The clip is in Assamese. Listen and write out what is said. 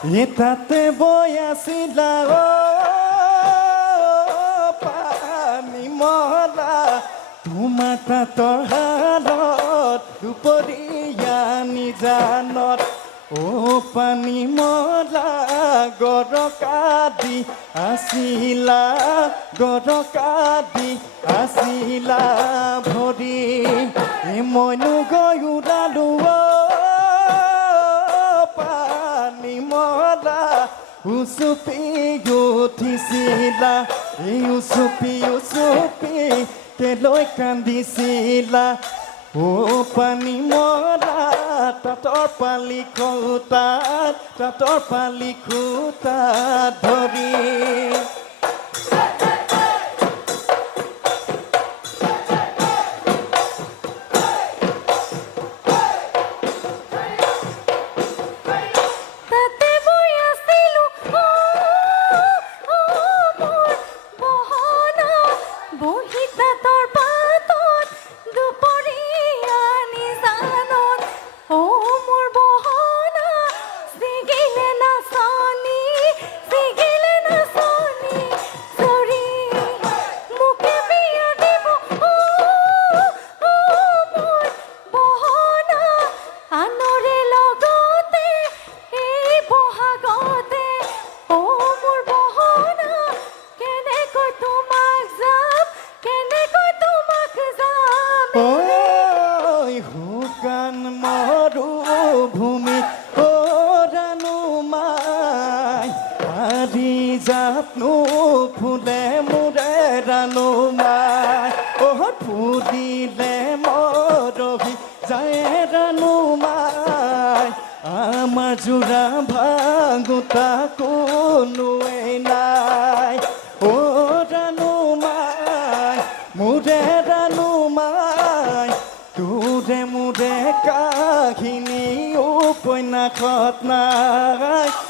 এটাতে বৈ আছিলা পানী মলা তোমাৰ তাঁতৰ হালত দুপৰীয়া নিজানত পানী মলা গৰকা দি আছিলা ভৰি মইনো গৈ উৰালো পানী মলা উচুপি উঠিছিলা উচুপি কেলৈ কান্দিছিলা পানী মলা তাঁতৰ পালি খুটাত ধৰি ভূমি ৰাণু মাই আৰি জাপনো ফুলে মোৰে ৰাণু মাই ফুলিলে মৰহি যায় ৰাণু মাই আমাৰ যোৰা ভাঙোতা কোনোৱেই নাই ৰাণু মাই মোৰে ৰাণু মাই তোৰে মোৰে কাহিনী উপন্যাসত নাই